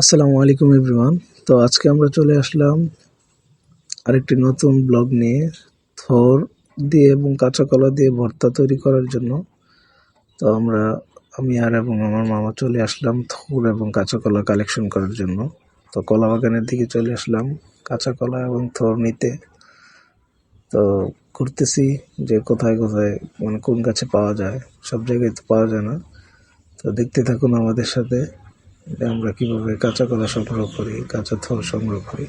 আসসালামু আলাইকুম এভরিওয়ান। তো আজকে আমরা চলে আসলাম আরেকটি নতুন ব্লগ নিয়ে থোর দিয়ে এবং কাঁচা কলা দিয়ে ভর্তা তৈরি করার জন্য। তো আমি এবং আমার মামা চলে আসলাম থোর এবং কাঁচা কলা কালেকশন করার জন্য। তো কলা বাগানের দিকে চলে আসলাম কাঁচা কলা এবং থোর নিতে। তো ঘুরতেছি যে কোথায় কোথায় মানে কোন গাছে পাওয়া যায়, সব জায়গায় তো পাওয়া যায় না। তো দেখতে থাকুন আমাদের সাথে যে আমরা কিভাবে কাঁচা কলা সংগ্রহ করি, কাঁচা থোর সংগ্রহ করি।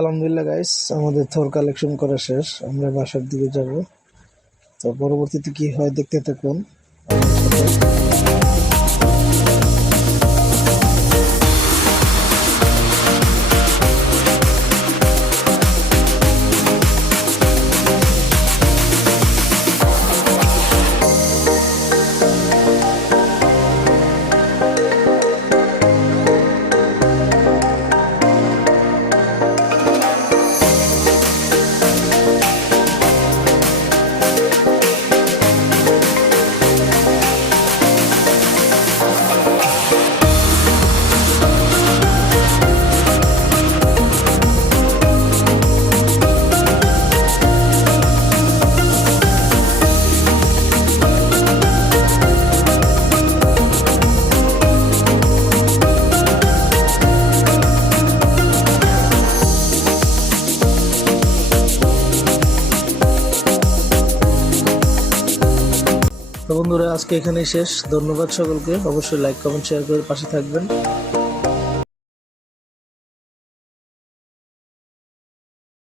আলহামদুলিল্লাহ গাইস, আমাদের থোর কালেকশন করা শেষ। আমরা বাসার দিকে যাব। তো পরবর্তীতে কি হয় দেখতে থাকুন আমার সাথে। তো বন্ধুরা, আজকে এখানেই শেষ। ধন্যবাদ সকলকে। অবশ্যই লাইক, কমেন্ট, শেয়ার করে পাশে থাকবেন।